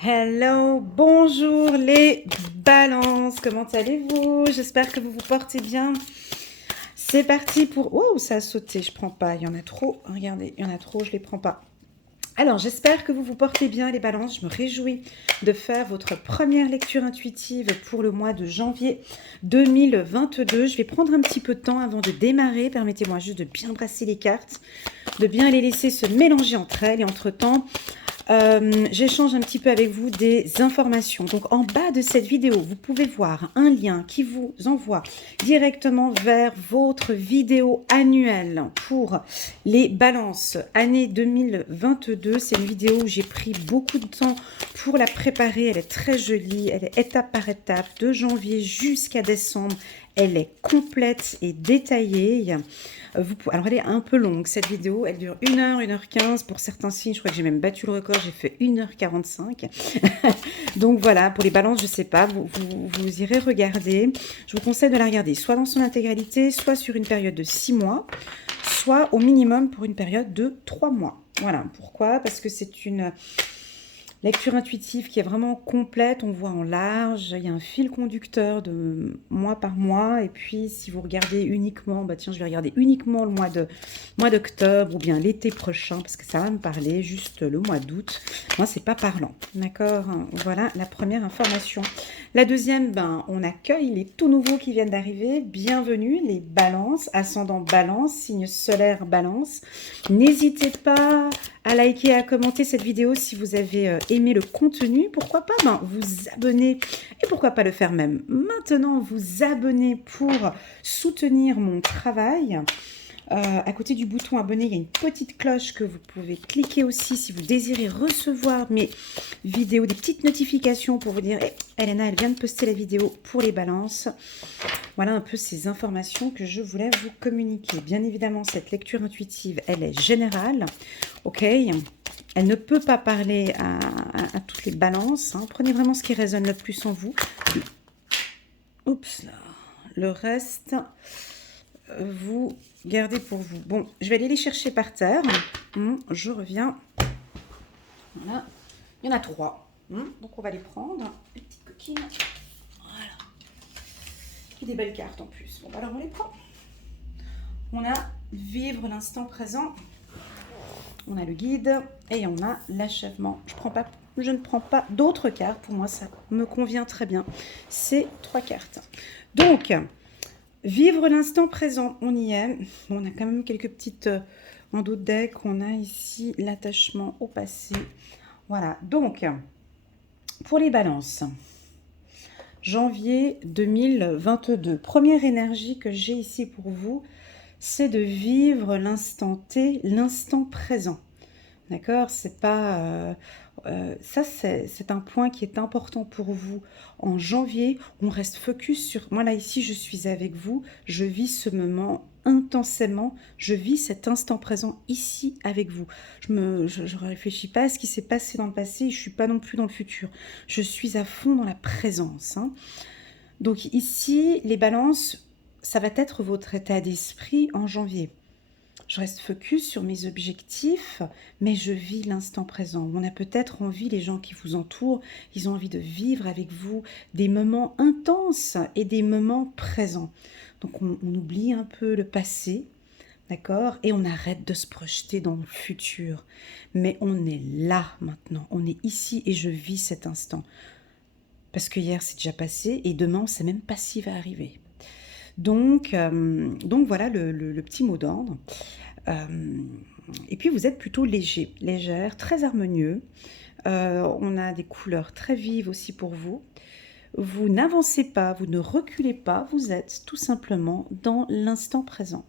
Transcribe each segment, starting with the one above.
Hello, bonjour les balances, comment allez-vous? J'espère que vous vous portez bien. C'est parti pour... Oh, ça a sauté, je prends pas, il y en a trop, regardez, il y en a trop, je les prends pas. Alors, j'espère que vous vous portez bien les balances, je me réjouis de faire votre première lecture intuitive pour le mois de janvier 2022. Je vais prendre un petit peu de temps avant de démarrer, permettez-moi juste de bien brasser les cartes, de bien les laisser se mélanger entre elles et entre-temps... j'échange un petit peu avec vous des informations. Donc en bas de cette vidéo, vous pouvez voir un lien qui vous envoie directement vers votre vidéo annuelle pour les balances année 2022. C'est une vidéo où j'ai pris beaucoup de temps pour la préparer. Elle est très jolie, elle est étape par étape, de janvier jusqu'à décembre. Elle est complète et détaillée. Alors, elle est un peu longue, cette vidéo. Elle dure 1 heure, 1 h 15. Pour certains signes, je crois que j'ai même battu le record. J'ai fait 1 h 45. Donc, voilà, pour les balances, je ne sais pas. Vous irez regarder. Je vous conseille de la regarder soit dans son intégralité, soit sur une période de 6 mois, soit au minimum pour une période de 3 mois. Voilà. Pourquoi? Parce que c'est une lecture intuitive qui est vraiment complète, on voit en large, il y a un fil conducteur de mois par mois, et puis si vous regardez uniquement, bah tiens, je vais regarder uniquement le mois d'octobre ou bien l'été prochain, parce que ça va me parler, juste le mois d'août, moi c'est pas parlant, d'accord? Voilà la première information. La deuxième, ben, on accueille les tout nouveaux qui viennent d'arriver, bienvenue les balances, ascendant balance, signe solaire balance, n'hésitez pas à liker et à commenter cette vidéo si vous avez aimé le contenu. Pourquoi pas vous abonner et pourquoi pas le faire même maintenant, vous abonner pour soutenir mon travail. À côté du bouton abonner, il y a une petite cloche que vous pouvez cliquer aussi si vous désirez recevoir mes vidéos, des petites notifications pour vous dire hey, Elena, elle vient de poster la vidéo pour les balances. Voilà un peu ces informations que je voulais vous communiquer. Bien évidemment, cette lecture intuitive, elle est générale. Ok, elle ne peut pas parler à toutes les balances. Hein. Prenez vraiment ce qui résonne le plus en vous. Oups, là. Le reste, vous gardez pour vous. Bon, je vais aller les chercher par terre. Je reviens. Voilà. Il y en a 3. Donc, on va les prendre. Les petites coquines. Voilà. Et des belles cartes en plus. Bon, alors, on les prend. On a vivre l'instant présent. On a le guide et on a l'achèvement. Je ne prends pas d'autres cartes. Pour moi, ça me convient très bien. Ces 3 cartes. Donc, vivre l'instant présent, on y est. Bon, on a quand même quelques petites en dos de deck. On a ici l'attachement au passé. Voilà. Donc, pour les balances, janvier 2022. Première énergie que j'ai ici pour vous, c'est de vivre l'instant T, l'instant présent. D'accord? C'est pas... ça, c'est un point qui est important pour vous. En janvier, on reste focus sur... Moi, là, ici, je suis avec vous. Je vis ce moment intensément. Je vis cet instant présent ici avec vous. Je ne réfléchis pas à ce qui s'est passé dans le passé. Je ne suis pas non plus dans le futur. Je suis à fond dans la présence. Hein. Donc ici, les balances, ça va être votre état d'esprit en janvier. Je reste focus sur mes objectifs, mais je vis l'instant présent. On a peut-être envie, les gens qui vous entourent, ils ont envie de vivre avec vous des moments intenses et des moments présents. Donc on oublie un peu le passé, d'accord? Et on arrête de se projeter dans le futur. Mais on est là maintenant, on est ici et je vis cet instant. Parce que hier c'est déjà passé et demain on ne sait même pas s'il va arriver. Donc voilà le petit mot d'ordre. Et puis vous êtes plutôt léger, légère, très harmonieux. On a des couleurs très vives aussi pour vous. Vous n'avancez pas, vous ne reculez pas, vous êtes tout simplement dans l'instant présent.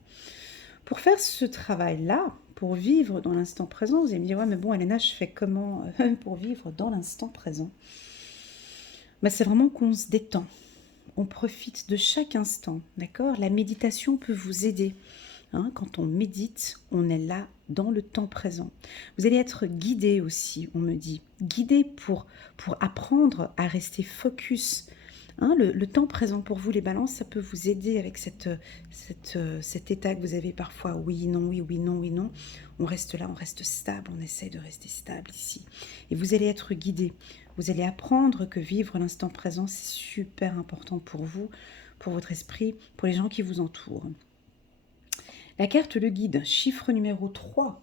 Pour faire ce travail-là, pour vivre dans l'instant présent, vous allez me dire, ouais mais bon Elena, je fais comment pour vivre dans l'instant présent? Ben, c'est vraiment qu'on se détend. On profite de chaque instant, d'accord? La méditation peut vous aider. Hein, quand on médite, on est là dans le temps présent. Vous allez être guidé aussi, on me dit. Guidé pour apprendre à rester focus Hein, le temps présent pour vous, les balances, ça peut vous aider avec cet état que vous avez parfois. Oui, non, oui, oui, non, oui, non. On reste là, on reste stable, on essaye de rester stable ici. Et vous allez être guidé. Vous allez apprendre que vivre l'instant présent, c'est super important pour vous, pour votre esprit, pour les gens qui vous entourent. La carte le guide, chiffre numéro 3.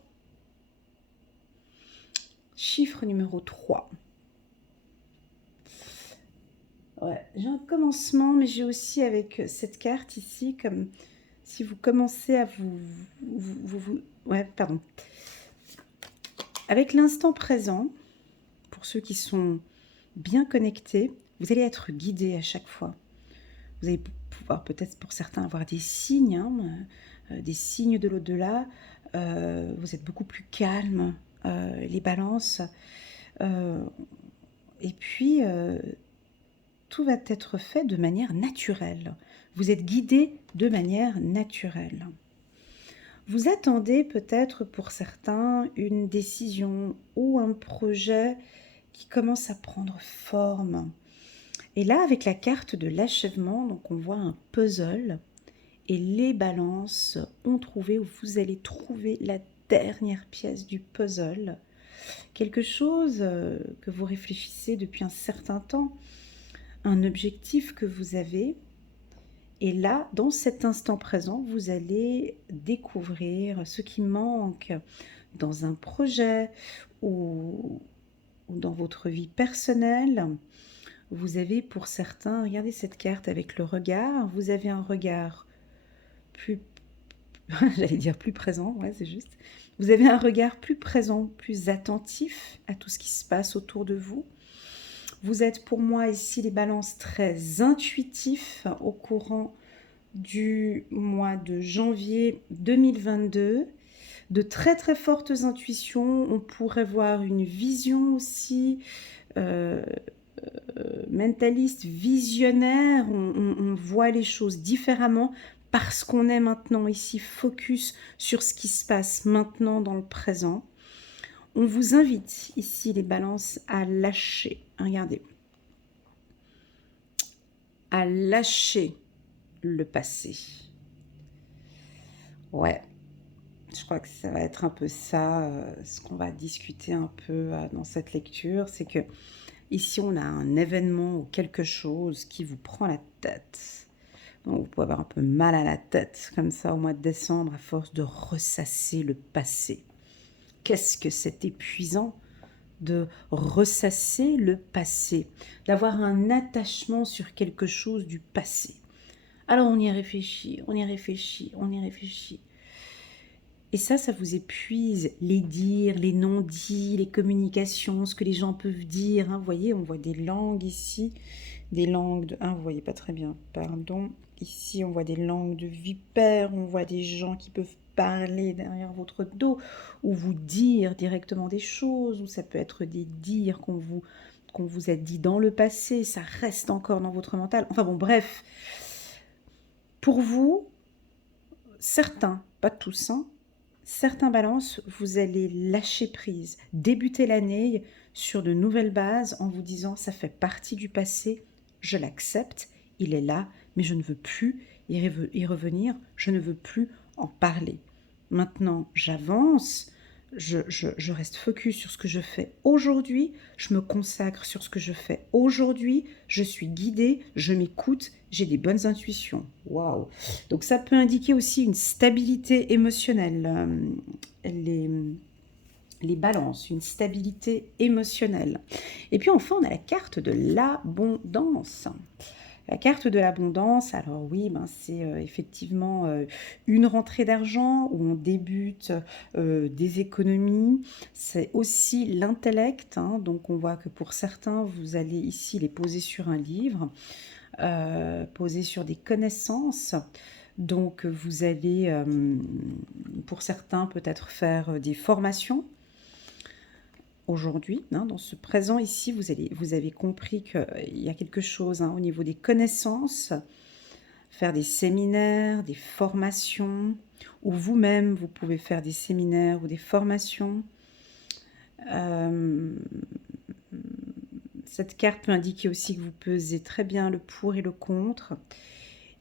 Chiffre numéro 3. Ouais, j'ai un commencement, mais j'ai aussi avec cette carte ici, comme si vous commencez à ouais, pardon. Avec l'instant présent, pour ceux qui sont bien connectés, vous allez être guidé à chaque fois. Vous allez pouvoir peut-être pour certains avoir des signes, hein, des signes de l'au-delà. Vous êtes beaucoup plus calme, les balances. Et puis, tout va être fait de manière naturelle. Vous êtes guidé de manière naturelle. Vous attendez peut-être pour certains une décision ou un projet qui commence à prendre forme. Et là, avec la carte de l'achèvement, donc on voit un puzzle et les balances ont trouvé, ou vous allez trouver la dernière pièce du puzzle. Quelque chose que vous réfléchissez depuis un certain temps, un objectif que vous avez. Et là, dans cet instant présent, vous allez découvrir ce qui manque dans un projet ou dans votre vie personnelle. Vous avez pour certains, regardez cette carte avec le regard, vous avez un regard plus, j'allais dire plus présent, ouais c'est juste. Vous avez un regard plus présent, plus attentif à tout ce qui se passe autour de vous. Vous êtes pour moi ici les balances très intuitifs au courant du mois de janvier 2022. De très très fortes intuitions, on pourrait voir une vision aussi, mentaliste, visionnaire, on voit les choses différemment parce qu'on est maintenant ici focus sur ce qui se passe maintenant dans le présent. On vous invite ici les balances à lâcher, regardez, à lâcher le passé. Ouais, je crois que ça va être un peu ça, ce qu'on va discuter un peu dans cette lecture, c'est que ici on a un événement ou quelque chose qui vous prend la tête. Donc vous pouvez avoir un peu mal à la tête comme ça au mois de décembre à force de ressasser le passé. Qu'est-ce que c'est épuisant de ressasser le passé, d'avoir un attachement sur quelque chose du passé. Alors on y réfléchit, on y réfléchit, on y réfléchit. Et ça vous épuise, les dires, les non-dits, les communications, ce que les gens peuvent dire. Hein. Vous voyez, on voit des langues ici, des langues de... Ah, vous voyez pas très bien, pardon. Ici, on voit des langues de vipères, on voit des gens qui peuvent parler derrière votre dos, ou vous dire directement des choses, ou ça peut être des dires qu'on vous a dit dans le passé, ça reste encore dans votre mental. Enfin bon, bref. Pour vous, certains, pas tous, hein, certains balances, vous allez lâcher prise, débuter l'année sur de nouvelles bases en vous disant ça fait partie du passé, je l'accepte, il est là, mais je ne veux plus y revenir, je ne veux plus en parler. Maintenant, j'avance, je reste focus sur ce que je fais aujourd'hui, je me consacre sur ce que je fais aujourd'hui, je suis guidée, je m'écoute, j'ai des bonnes intuitions. Waouh! Donc ça peut indiquer aussi une stabilité émotionnelle, les balances, une stabilité émotionnelle. Et puis enfin, on a la carte de l'abondance. La carte de l'abondance, alors oui, c'est effectivement une rentrée d'argent où on débute des économies. C'est aussi l'intellect, hein, donc on voit que pour certains, vous allez ici les poser sur un livre, poser sur des connaissances. Donc vous allez, pour certains, peut-être faire des formations. Aujourd'hui, hein, dans ce présent ici, vous avez compris qu'il y a quelque chose hein, au niveau des connaissances, faire des séminaires, des formations, ou vous-même, vous pouvez faire des séminaires ou des formations. Cette carte peut indiquer aussi que vous pesez très bien le pour et le contre.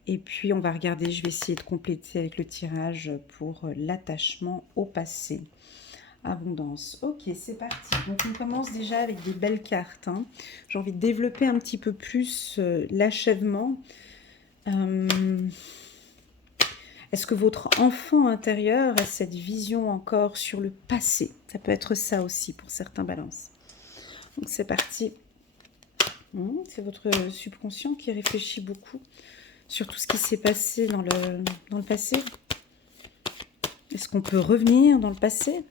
Et puis, on va regarder, je vais essayer de compléter avec le tirage pour l'attachement au passé. Abondance. Ok, c'est parti. Donc, on commence déjà avec des belles cartes. Hein. J'ai envie de développer un petit peu plus l'achèvement. Est-ce que votre enfant intérieur a cette vision encore sur le passé? Ça peut être ça aussi pour certains balances. Donc, c'est parti. C'est votre subconscient qui réfléchit beaucoup sur tout ce qui s'est passé dans le passé. Est-ce qu'on peut revenir dans le passé?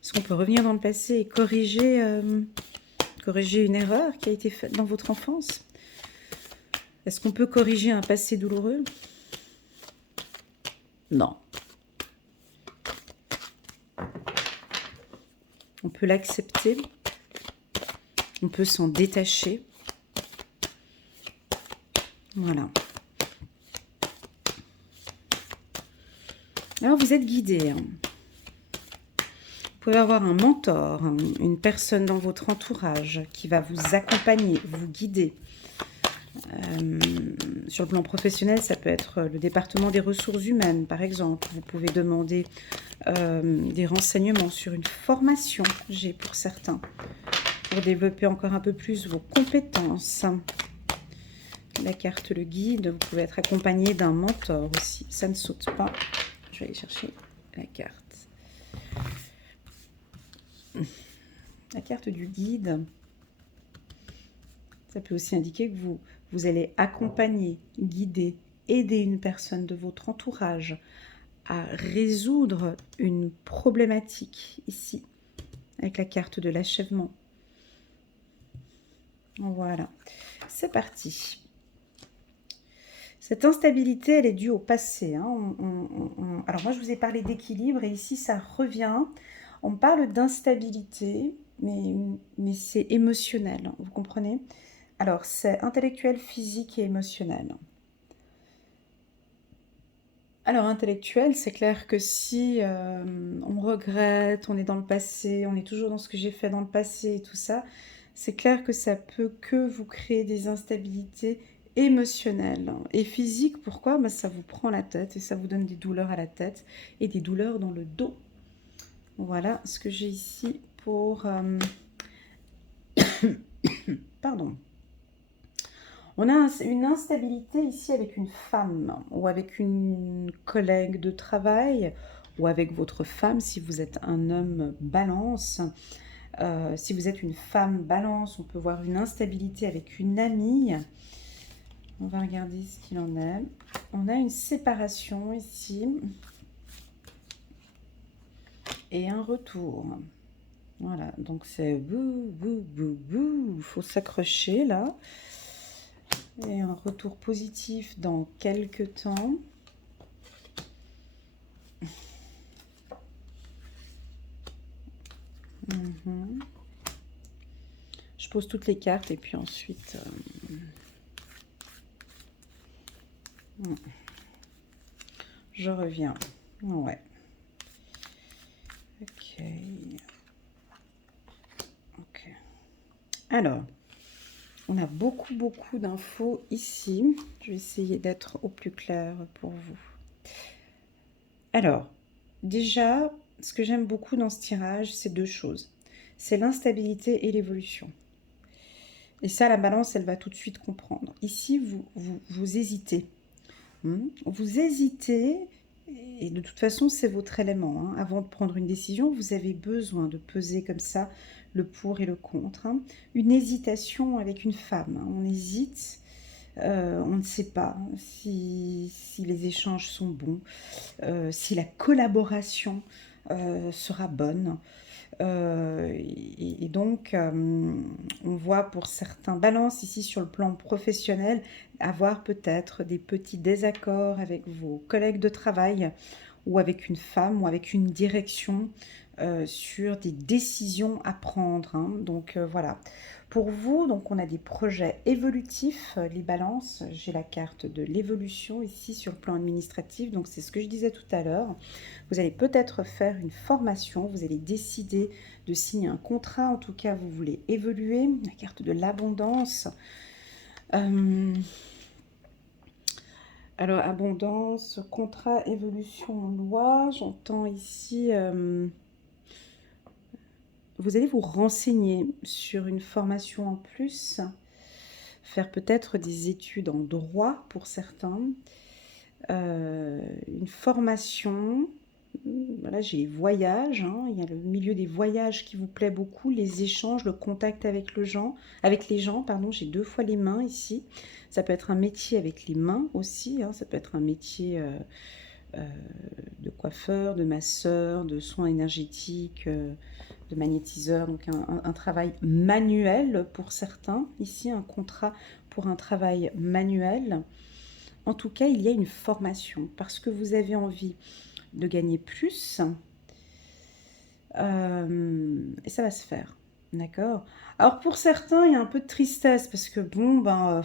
Est-ce qu'on peut revenir dans le passé et corriger une erreur qui a été faite dans votre enfance? Est-ce qu'on peut corriger un passé douloureux? Non. On peut l'accepter. On peut s'en détacher. Voilà. Alors, vous êtes guidé. Vous pouvez avoir un mentor, une personne dans votre entourage qui va vous accompagner, vous guider. Sur le plan professionnel, ça peut être le département des ressources humaines, par exemple. Vous pouvez demander des renseignements sur une formation, j'ai pour certains, pour développer encore un peu plus vos compétences. La carte le guide, vous pouvez être accompagné d'un mentor aussi. Ça ne saute pas. Je vais aller chercher la carte. La carte du guide, ça peut aussi indiquer que vous allez accompagner, guider, aider une personne de votre entourage à résoudre une problématique ici, avec la carte de l'achèvement. Voilà, c'est parti. Cette instabilité, elle est due au passé. Hein. Alors moi, je vous ai parlé d'équilibre et ici, ça revient. On parle d'instabilité, mais c'est émotionnel, vous comprenez? Alors, c'est intellectuel, physique et émotionnel. Alors, intellectuel, c'est clair que si on regrette, on est dans le passé, on est toujours dans ce que j'ai fait dans le passé et tout ça, c'est clair que ça peut que vous créer des instabilités émotionnelles. Et physique, pourquoi? Ben, ça vous prend la tête et ça vous donne des douleurs à la tête et des douleurs dans le dos. Voilà ce que j'ai ici pour... Pardon. On a une instabilité ici avec une femme ou avec une collègue de travail ou avec votre femme si vous êtes un homme balance. Si vous êtes une femme balance, on peut voir une instabilité avec une amie. On va regarder ce qu'il en est. On a une séparation ici et un retour. Voilà, donc c'est bouh, bouh, bouh, bouh. Il faut s'accrocher là. Et un retour positif dans quelques temps. Je pose toutes les cartes et puis ensuite... je reviens. Ouais. Ok. Ok. Alors... On a beaucoup d'infos ici. Je vais essayer d'être au plus clair pour vous. Alors, déjà, ce que j'aime beaucoup dans ce tirage, c'est deux choses. C'est l'instabilité et l'évolution. Et ça, la balance, elle va tout de suite comprendre. Ici, vous hésitez. Vous hésitez, et de toute façon, c'est votre élément. Hein. Avant de prendre une décision, vous avez besoin de peser comme ça le pour et le contre. Hein. Une hésitation avec une femme. Hein. On hésite, on ne sait pas si les échanges sont bons, si la collaboration sera bonne. Et donc, on voit pour certains balances ici sur le plan professionnel, avoir peut-être des petits désaccords avec vos collègues de travail ou avec une femme ou avec une direction sur des décisions à prendre, hein. Donc voilà. Pour vous, donc on a des projets évolutifs, les balances. J'ai la carte de l'évolution ici sur le plan administratif. Donc c'est ce que je disais tout à l'heure. Vous allez peut-être faire une formation. Vous allez décider de signer un contrat. En tout cas, vous voulez évoluer. La carte de l'abondance. Alors, abondance, contrat, évolution, loi. J'entends ici... vous allez vous renseigner sur une formation en plus, faire peut-être des études en droit pour certains, une formation. Voilà, j'ai voyage, hein, il y a le milieu des voyages qui vous plaît beaucoup, les échanges, le contact avec les gens, pardon, j'ai 2 fois les mains ici. Ça peut être un métier avec les mains aussi, hein, ça peut être un métier de coiffeur, de masseur, de soins énergétiques, de magnétiseur, donc un travail manuel pour certains. Ici, un contrat pour un travail manuel. En tout cas, il y a une formation parce que vous avez envie de gagner plus et ça va se faire. D'accord. Alors pour certains, il y a un peu de tristesse parce que bon, ben,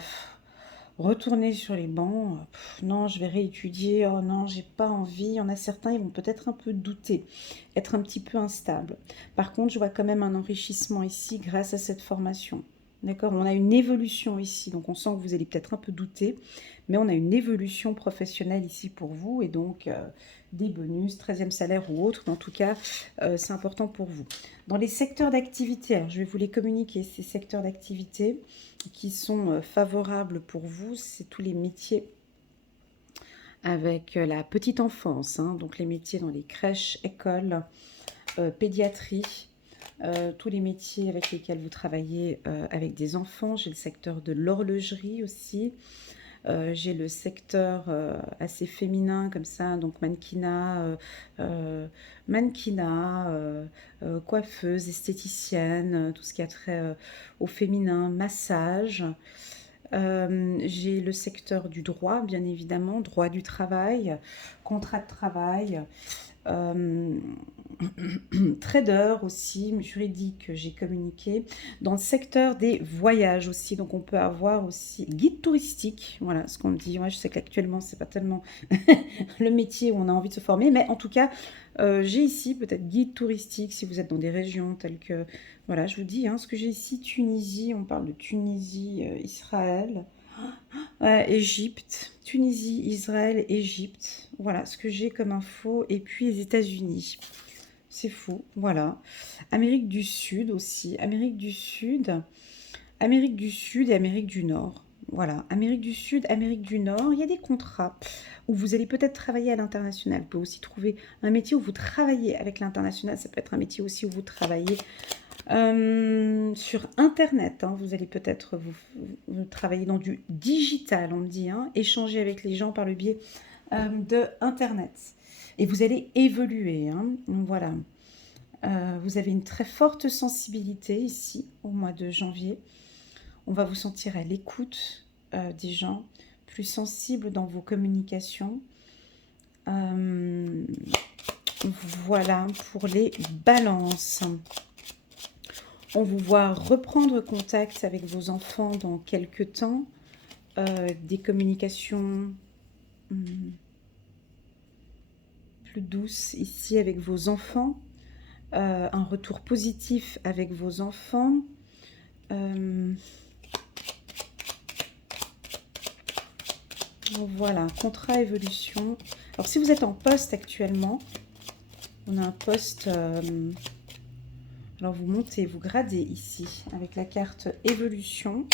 retourner sur les bancs, non, je vais réétudier, oh non, j'ai pas envie. Il y en a certains, ils vont peut-être un peu douter, être un petit peu instables. Par contre, je vois quand même un enrichissement ici grâce à cette formation. D'accord, on a une évolution ici, donc on sent que vous allez peut-être un peu douter, mais on a une évolution professionnelle ici pour vous, et donc des bonus, 13e salaire ou autre, mais en tout cas, c'est important pour vous. Dans les secteurs d'activité, alors je vais vous les communiquer, ces secteurs d'activité qui sont favorables pour vous, c'est tous les métiers avec la petite enfance, hein, donc les métiers dans les crèches, écoles, pédiatrie, tous les métiers avec lesquels vous travaillez avec des enfants. J'ai le secteur de l'horlogerie aussi. J'ai le secteur assez féminin comme ça, donc coiffeuse, esthéticienne, tout ce qui a trait au féminin, massage. J'ai le secteur du droit, bien évidemment, droit du travail, contrat de travail, trader aussi, juridique, j'ai communiqué. Dans le secteur des voyages aussi, donc on peut avoir aussi guide touristique, voilà ce qu'on me dit. Ouais, je sais qu'actuellement, c'est pas tellement le métier où on a envie de se former, mais en tout cas, j'ai ici peut-être guide touristique si vous êtes dans des régions telles que, voilà, je vous dis, hein, ce que j'ai ici, Tunisie, on parle de Tunisie, Israël, Égypte, Tunisie, Israël, Égypte, voilà ce que j'ai comme info, et puis les États-Unis. C'est fou, voilà. Amérique du Sud aussi, Amérique du Sud et Amérique du Nord. Voilà, Amérique du Sud, Amérique du Nord, il y a des contrats où vous allez peut-être travailler à l'international. Vous pouvez aussi trouver un métier où vous travaillez avec l'international. Ça peut être un métier aussi où vous travaillez sur Internet. Hein. Vous allez peut-être vous travailler dans du digital, on me dit, hein, échanger avec les gens par le biais de Internet. Et vous allez évoluer, hein. Donc, voilà. Vous avez une très forte sensibilité ici au mois de janvier. On va vous sentir à l'écoute des gens, plus sensible dans vos communications. Voilà pour les balances. On vous voit reprendre contact avec vos enfants dans quelques temps. Des communications plus douces ici avec vos enfants. Un retour positif avec vos enfants. Voilà, contrat évolution. Alors si vous êtes en poste actuellement, on a un poste, alors vous montez, vous gradez ici avec la carte évolution.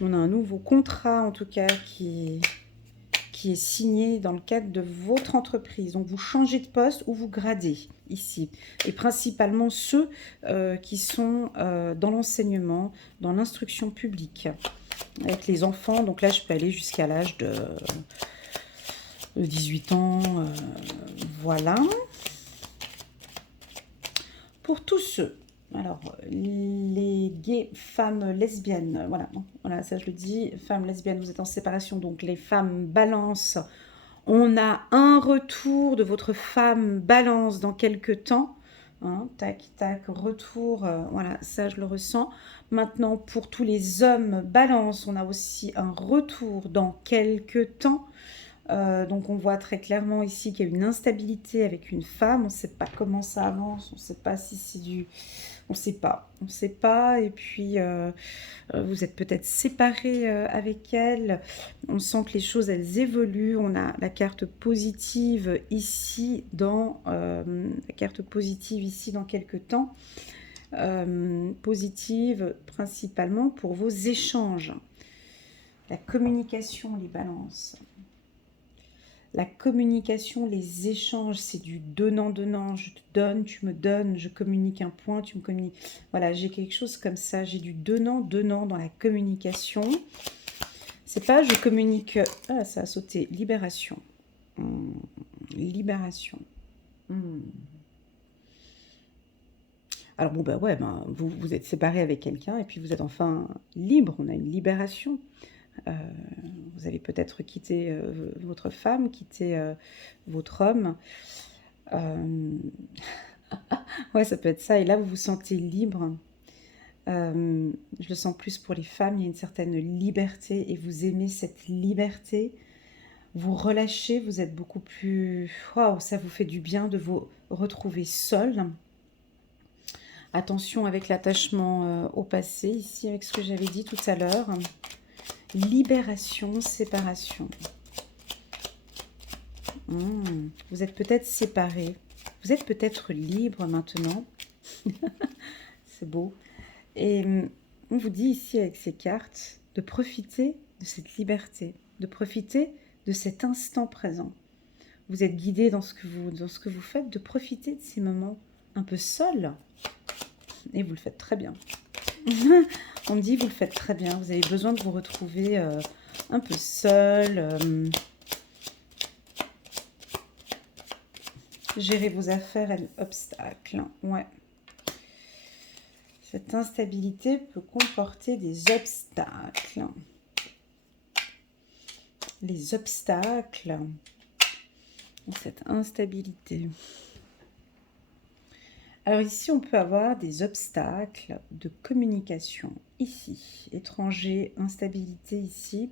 On a un nouveau contrat en tout cas qui est signé dans le cadre de votre entreprise. Donc vous changez de poste ou vous gradez ici. Et principalement ceux qui sont dans l'enseignement, dans l'instruction publique. Avec les enfants, donc là je peux aller jusqu'à l'âge de 18 ans, voilà. Pour tous ceux, alors les gays, femmes lesbiennes, voilà, ça je le dis, femmes lesbiennes, vous êtes en séparation, donc les femmes balance, on a un retour de votre femme balance dans quelques temps, Hein, tac, tac, retour, voilà, ça je le ressens. Maintenant, pour tous les hommes balance, on a aussi un retour dans quelques temps. Donc on voit très clairement ici qu'il y a une instabilité avec une femme. On ne sait pas comment ça avance, on ne sait pas si c'est du... On ne sait pas, on ne sait pas. Et puis vous êtes peut-être séparés avec elle. On sent que les choses, elles évoluent. On a la carte positive ici dans... la carte positive ici dans quelques temps. Positive principalement pour vos échanges. La communication, les balances. La communication, les échanges, c'est du donnant-donnant. Je te donne, tu me donnes, je communique un point, tu me communiques. Voilà, j'ai quelque chose comme ça. J'ai du donnant-donnant dans la communication. C'est pas je communique... Ah, ça a sauté. Libération. Libération. Alors bon, bah ouais, ben, vous êtes séparés avec quelqu'un et puis vous êtes enfin libre. On a une libération. Vous allez peut-être quitter votre femme, quitter votre homme. Ouais, ça peut être ça. Et là, vous vous sentez libre. Je le sens plus pour les femmes. Il y a une certaine liberté et vous aimez cette liberté. Vous relâchez, vous êtes beaucoup plus... Waouh, ça vous fait du bien de vous retrouver seul. Attention avec l'attachement au passé, ici, avec ce que j'avais dit tout à l'heure. Libération, séparation. Vous êtes peut-être séparés. Vous êtes peut-être libre maintenant. C'est beau. Et on vous dit ici avec ces cartes de profiter de cette liberté, de profiter de cet instant présent. Vous êtes guidé dans ce que vous faites, de profiter de ces moments un peu seuls. Et vous le faites très bien. On me dit, vous le faites très bien. Vous avez besoin de vous retrouver un peu seul. Gérer vos affaires et l'obstacle. Ouais. Cette instabilité peut comporter des obstacles. Les obstacles. Cette instabilité. Alors ici, on peut avoir des obstacles de communication. Ici, étranger, instabilité ici.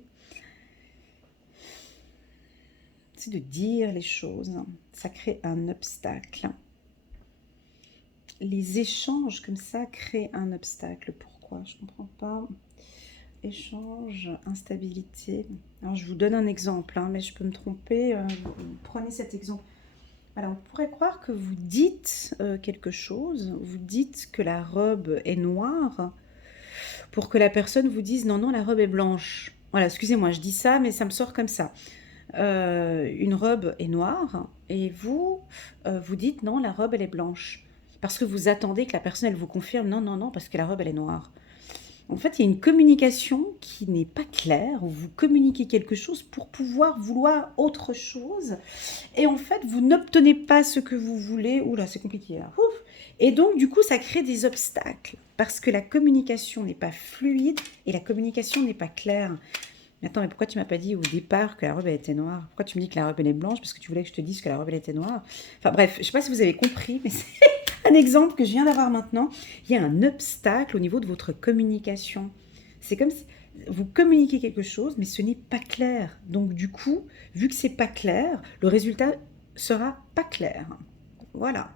C'est de dire les choses. Ça crée un obstacle. Les échanges comme ça créent un obstacle. Pourquoi? Je ne comprends pas. Échange, instabilité. Alors, je vous donne un exemple, hein, mais je peux me tromper. Prenez cet exemple. Alors, on pourrait croire que vous dites quelque chose. Vous dites que la robe est noire pour que la personne vous dise non, non, la robe est blanche. Voilà, excusez-moi, je dis ça, mais ça me sort comme ça. Une robe est noire et vous, vous dites non, la robe, elle est blanche. Parce que vous attendez que la personne, elle vous confirme non, non, non, parce que la robe, elle est noire. En fait, il y a une communication qui n'est pas claire. Vous communiquez quelque chose pour pouvoir vouloir autre chose. Et en fait, vous n'obtenez pas ce que vous voulez. Oula, c'est compliqué là. Ouf. Et donc, du coup, ça crée des obstacles. Parce que la communication n'est pas fluide et la communication n'est pas claire. Mais attends, mais pourquoi tu m'as pas dit au départ que la robe elle était noire? Pourquoi tu me dis que la robe elle est blanche? Parce que tu voulais que je te dise que la robe elle était noire. Enfin bref, je ne sais pas si vous avez compris, mais c'est un exemple que je viens d'avoir maintenant. Il y a un obstacle au niveau de votre communication. C'est comme si vous communiquez quelque chose, mais ce n'est pas clair. Donc du coup, vu que c'est pas clair, le résultat sera pas clair. Voilà.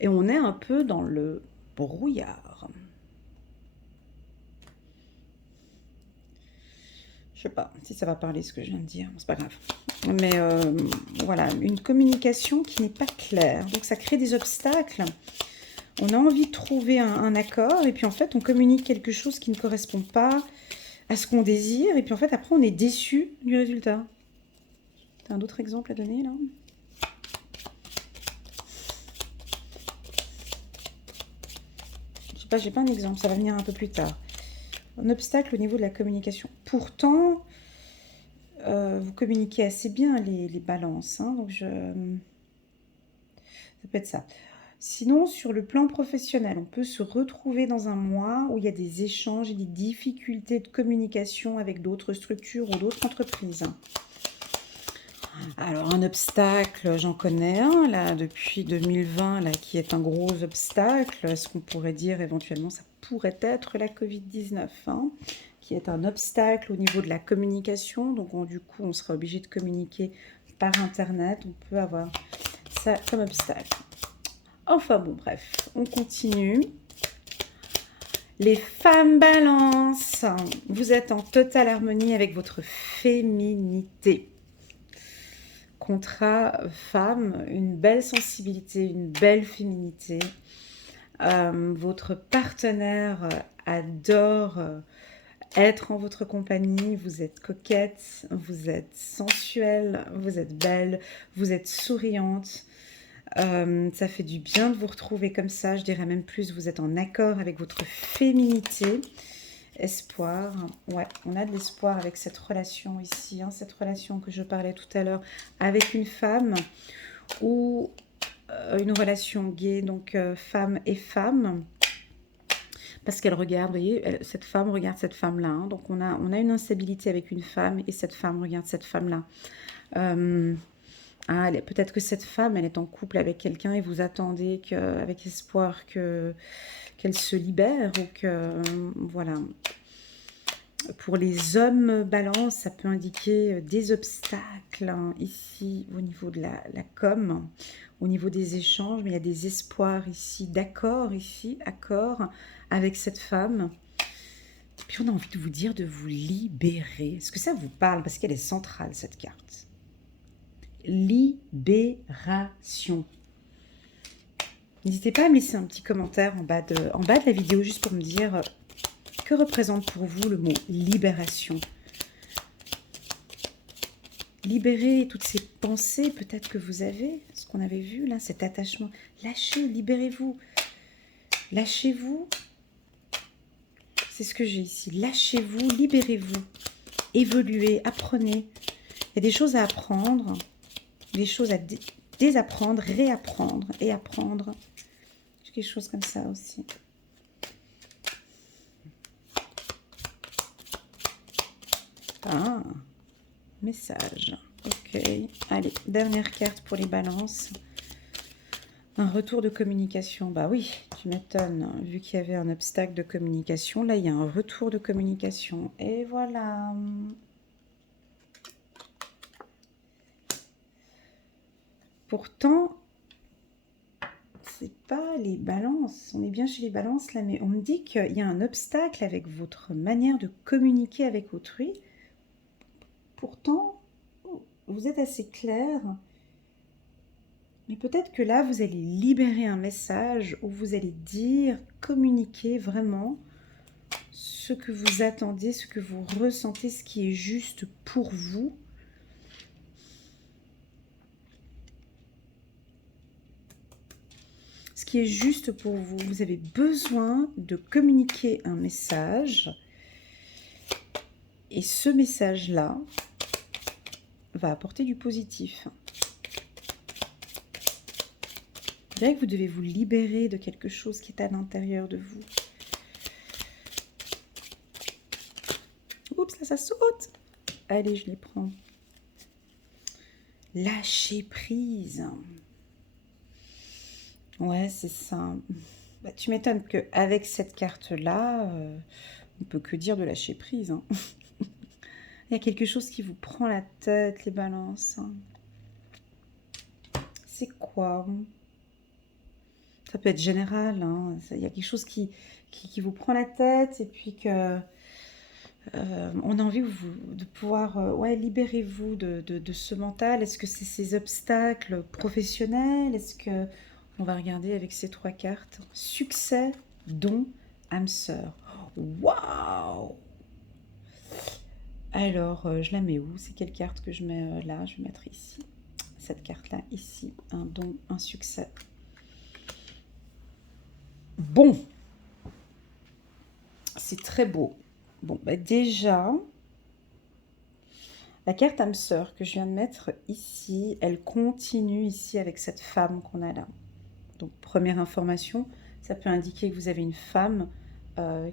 Et on est un peu dans le brouillard. Je sais pas si ça va parler ce que je viens de dire, c'est pas grave. Mais voilà, une communication qui n'est pas claire. Donc ça crée des obstacles. On a envie de trouver un accord et puis en fait on communique quelque chose qui ne correspond pas à ce qu'on désire. Et puis en fait après on est déçu du résultat. T'as un autre exemple à donner là? Je sais pas, j'ai pas un exemple, ça va venir un peu plus tard. Un obstacle au niveau de la communication. Pourtant, vous communiquez assez bien les balances. Hein, donc ça peut être ça. Sinon, sur le plan professionnel, on peut se retrouver dans un mois où il y a des échanges et des difficultés de communication avec d'autres structures ou d'autres entreprises. Alors, un obstacle, j'en connais un, là, depuis 2020, là, qui est un gros obstacle. Est-ce qu'on pourrait dire éventuellement, ça pourrait être la Covid-19, hein, qui est un obstacle au niveau de la communication. Donc, du coup, on sera obligé de communiquer par Internet. On peut avoir ça comme obstacle. Enfin, bon, bref, on continue. Les femmes balance, vous êtes en totale harmonie avec votre féminité. Contrat femme, une belle sensibilité, une belle féminité. Votre partenaire adore être en votre compagnie. Vous êtes coquette, vous êtes sensuelle, vous êtes belle, vous êtes souriante. Ça fait du bien de vous retrouver comme ça. Je dirais même plus, vous êtes en accord avec votre féminité. Espoir, ouais, on a de l'espoir avec cette relation ici, hein, cette relation que je parlais tout à l'heure avec une femme ou une relation gay, donc femme et femme, parce qu'elle regarde, vous voyez, cette femme regarde cette femme-là, hein, donc on a une instabilité avec une femme et cette femme regarde cette femme-là. Peut-être que cette femme, elle est en couple avec quelqu'un et vous attendez avec espoir qu'elle se libère ou que, voilà. Pour les hommes balance, ça peut indiquer des obstacles, hein, ici au niveau de la com, au niveau des échanges, mais il y a des espoirs ici, d'accord, ici, accord avec cette femme. Puis on a envie de vous dire de vous libérer. Est-ce que ça vous parle? Parce qu'elle est centrale, cette carte. Libération. N'hésitez pas à me laisser un petit commentaire en bas de la vidéo, juste pour me dire que représente pour vous le mot libération. Libérer toutes ces pensées peut-être que vous avez, ce qu'on avait vu là, cet attachement. Lâchez, libérez-vous. Lâchez-vous. C'est ce que j'ai ici. Lâchez-vous, libérez-vous. Évoluez, apprenez. Il y a des choses à apprendre, des choses à désapprendre, réapprendre et apprendre. J'ai quelque chose comme ça aussi. Ah, message. Ok. Allez, dernière carte pour les balances. Un retour de communication. Bah oui, tu m'étonnes. Vu qu'il y avait un obstacle de communication, là, il y a un retour de communication. Et voilà. Pourtant, c'est pas les balances. On est bien chez les balances, là, mais on me dit qu'il y a un obstacle avec votre manière de communiquer avec autrui. Pourtant, vous êtes assez clair. Mais peut-être que là, vous allez libérer un message où vous allez dire, communiquer vraiment ce que vous attendez, ce que vous ressentez, ce qui est juste pour vous. Ce qui est juste pour vous. Vous avez besoin de communiquer un message. Et ce message-là va apporter du positif. Je dirais que vous devez vous libérer de quelque chose qui est à l'intérieur de vous. Oups, là, ça saute. Allez, je les prends. Lâcher prise. Ouais, c'est ça. Bah, tu m'étonnes qu'avec cette carte-là, on ne peut que dire de lâcher prise. Hein. Il y a quelque chose qui vous prend la tête, les balances. C'est quoi? Ça peut être général. Hein. Il y a quelque chose qui vous prend la tête et puis que on a envie de pouvoir... ouais, libérez-vous de ce mental. Est-ce que c'est ces obstacles professionnels? Est-ce que... On va regarder avec ces trois cartes. Succès, don, âme sœur. Waouh! Alors, je la mets où? C'est quelle carte que je mets là? Je vais mettre ici. Cette carte-là, ici. Un don, un succès. Bon. C'est très beau. Bon, bah déjà, la carte âme sœur que je viens de mettre ici, elle continue ici avec cette femme qu'on a là. Donc, première information, ça peut indiquer que vous avez une femme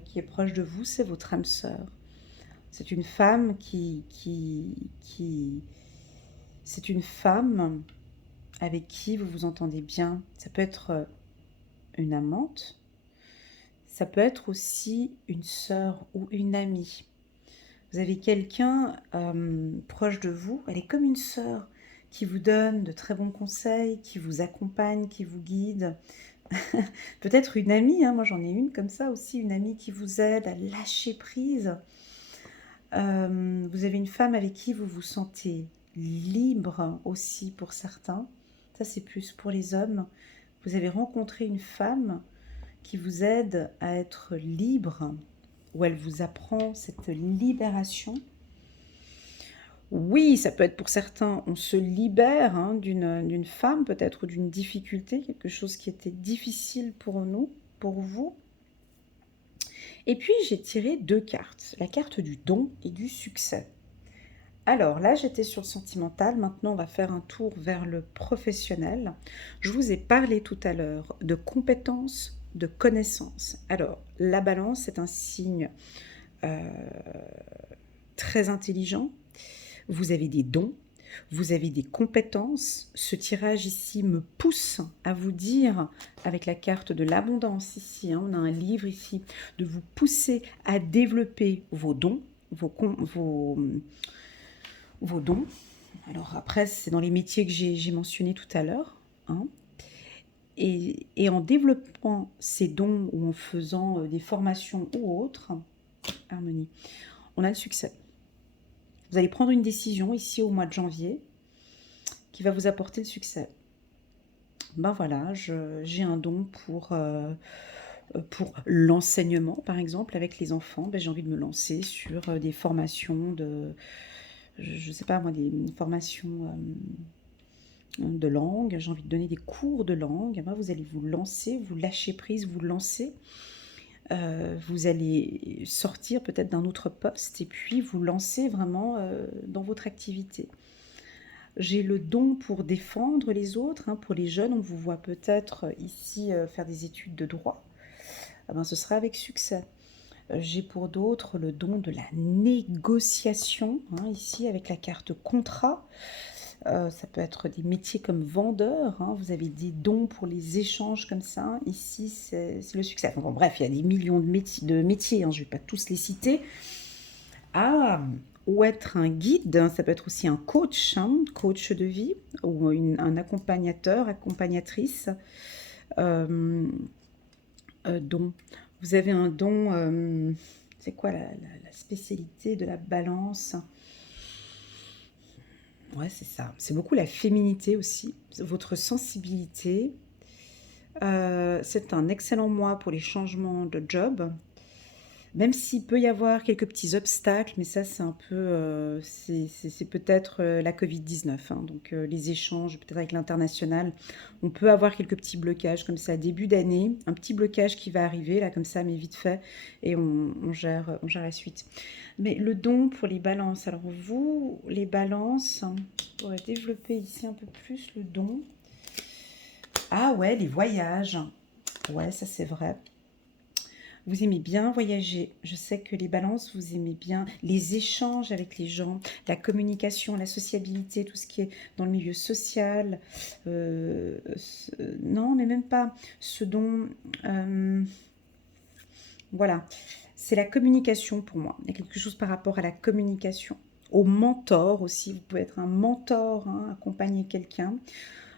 qui est proche de vous, c'est votre âme sœur. C'est une femme qui C'est une femme avec qui vous vous entendez bien. Ça peut être une amante, ça peut être aussi une sœur ou une amie. Vous avez quelqu'un proche de vous, elle est comme une sœur qui vous donne de très bons conseils, qui vous accompagne, qui vous guide. Peut-être une amie, hein, moi j'en ai une comme ça aussi, une amie qui vous aide à lâcher prise. Vous avez une femme avec qui vous vous sentez libre aussi pour certains. Ça c'est plus pour les hommes. Vous avez rencontré une femme qui vous aide à être libre, où elle vous apprend cette libération. Oui, ça peut être pour certains, on se libère hein, d'une femme peut-être ou d'une difficulté, quelque chose qui était difficile pour nous, pour vous. Et puis j'ai tiré 2 cartes, la carte du don et du succès. Alors là, j'étais sur le sentimental, maintenant on va faire un tour vers le professionnel. Je vous ai parlé tout à l'heure de compétences, de connaissances. Alors, la balance, c'est un signe euh, très intelligent. Vous avez des dons, vous avez des compétences. Ce tirage ici me pousse à vous dire, avec la carte de l'abondance ici, hein, on a un livre ici, de vous pousser à développer vos dons, vos dons. Alors après, c'est dans les métiers que j'ai mentionnés tout à l'heure. Hein. Et en développant ces dons ou en faisant des formations ou autres, harmonie, on a le succès. Vous allez prendre une décision ici au mois de janvier qui va vous apporter le succès. Ben voilà, j'ai un don pour l'enseignement, par exemple, avec les enfants. Ben, j'ai envie de me lancer sur des formations je ne sais pas moi, des formations de langue. J'ai envie de donner des cours de langue. Ben, vous allez vous lancer, vous lâcher prise, vous lancer. Vous allez sortir peut-être d'un autre poste et puis vous lancer vraiment dans votre activité. J'ai le don pour défendre les autres. Hein. Pour les jeunes, on vous voit peut-être ici faire des études de droit. Ah ben, ce sera avec succès. J'ai pour d'autres le don de la négociation, hein, ici avec la carte contrat. Ça peut être des métiers comme vendeur. Hein. Vous avez des dons pour les échanges comme ça. Ici, c'est le succès. Enfin, bon, bref, il y a des millions de métiers. Hein. Je ne vais pas tous les citer. Ah, ou être un guide, hein, ça peut être aussi un coach, hein, coach de vie, ou un accompagnateur, accompagnatrice. Euh, don. Vous avez un don, c'est quoi la spécialité de la balance? Ouais, c'est ça. C'est beaucoup la féminité aussi, votre sensibilité. C'est un excellent mois pour les changements de job. Même s'il peut y avoir quelques petits obstacles, mais ça c'est un peu, c'est peut-être la Covid-19, hein, donc les échanges peut-être avec l'international, on peut avoir quelques petits blocages comme ça, début d'année, un petit blocage qui va arriver là comme ça, mais vite fait, et on gère la suite. Mais le don pour les balances, alors vous, les balances, on pourrait développer ici un peu plus le don. Ah ouais, les voyages, ouais ça c'est vrai. Vous aimez bien voyager. Je sais que les balances, vous aimez bien les échanges avec les gens, la communication, la sociabilité, tout ce qui est dans le milieu social. Non, mais même pas. Ce dont... voilà. C'est la communication pour moi. Il y a quelque chose par rapport à la communication. Au mentor aussi. Vous pouvez être un mentor, hein, accompagner quelqu'un.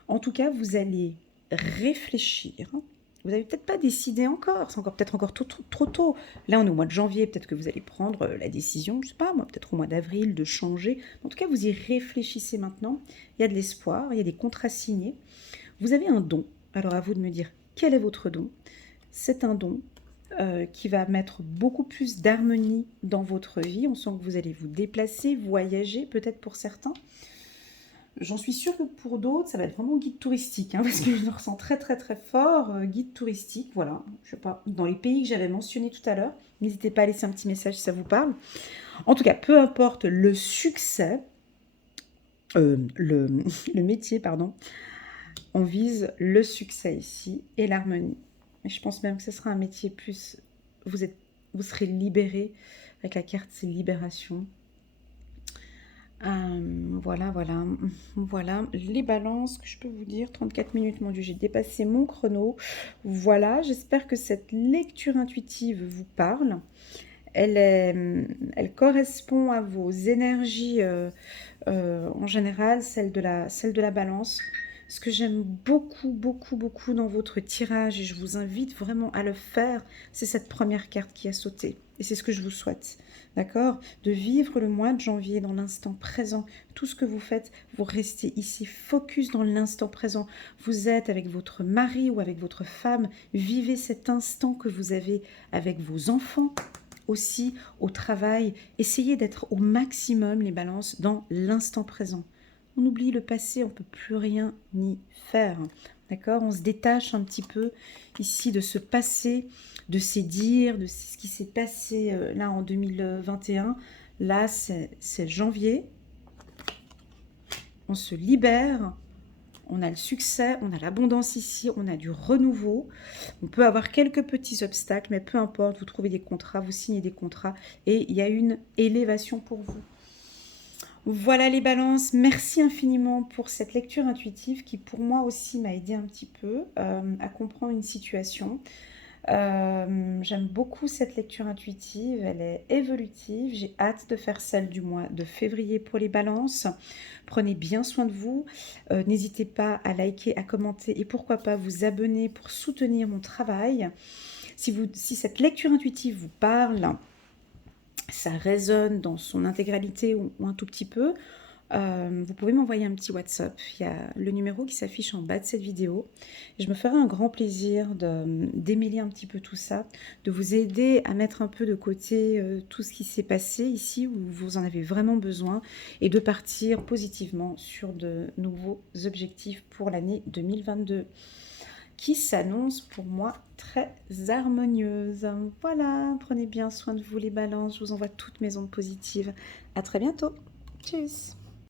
En tout cas, vous allez réfléchir. Vous n'avez peut-être pas décidé encore, c'est encore peut-être encore trop tôt. Là, on est au mois de janvier, peut-être que vous allez prendre la décision, je ne sais pas, moi, peut-être au mois d'avril, de changer. En tout cas, vous y réfléchissez maintenant. Il y a de l'espoir, il y a des contrats signés. Vous avez un don. Alors, à vous de me dire quel est votre don. C'est un don qui va mettre beaucoup plus d'harmonie dans votre vie. On sent que vous allez vous déplacer, voyager, peut-être pour certains. J'en suis sûre que pour d'autres, ça va être vraiment guide touristique, hein, parce que je le ressens très très très fort, guide touristique, voilà, je sais pas, dans les pays que j'avais mentionnés tout à l'heure, n'hésitez pas à laisser un petit message si ça vous parle. En tout cas, peu importe le succès, le métier, pardon, on vise le succès ici et l'harmonie. Et je pense même que ce sera un métier plus, vous serez libéré, avec la carte c'est libération. Voilà, voilà, voilà les balances que je peux vous dire. 34 minutes, mon Dieu, j'ai dépassé mon chrono. Voilà, j'espère que cette lecture intuitive vous parle. Elle correspond à vos énergies en général, celle de la balance. Ce que j'aime beaucoup, beaucoup, beaucoup dans votre tirage, et je vous invite vraiment à le faire, c'est cette première carte qui a sauté. Et c'est ce que je vous souhaite, d'accord? De vivre le mois de janvier dans l'instant présent. Tout ce que vous faites, vous restez ici, focus dans l'instant présent. Vous êtes avec votre mari ou avec votre femme, vivez cet instant que vous avez avec vos enfants, aussi au travail. Essayez d'être au maximum, les balances, dans l'instant présent. On oublie le passé, on ne peut plus rien y faire. D'accord? On se détache un petit peu ici de ce passé, de ces dires, de ce qui s'est passé là en 2021. Là, c'est janvier. On se libère. On a le succès, on a l'abondance ici, on a du renouveau. On peut avoir quelques petits obstacles, mais peu importe, vous trouvez des contrats, vous signez des contrats et il y a une élévation pour vous. Voilà les balances, merci infiniment pour cette lecture intuitive qui pour moi aussi m'a aidé un petit peu à comprendre une situation. J'aime beaucoup cette lecture intuitive, elle est évolutive. J'ai hâte de faire celle du mois de février pour les balances. Prenez bien soin de vous. N'hésitez pas à liker, à commenter et pourquoi pas vous abonner pour soutenir mon travail. Si cette lecture intuitive vous parle, ça résonne dans son intégralité ou un tout petit peu, vous pouvez m'envoyer un petit WhatsApp. Il y a le numéro qui s'affiche en bas de cette vidéo. Je me ferai un grand plaisir d'émêler un petit peu tout ça, de vous aider à mettre un peu de côté tout ce qui s'est passé ici où vous en avez vraiment besoin et de partir positivement sur de nouveaux objectifs pour l'année 2022 qui s'annonce pour moi très harmonieuse. Voilà, prenez bien soin de vous les balances. Je vous envoie toutes mes ondes positives. À très bientôt. Tchuss.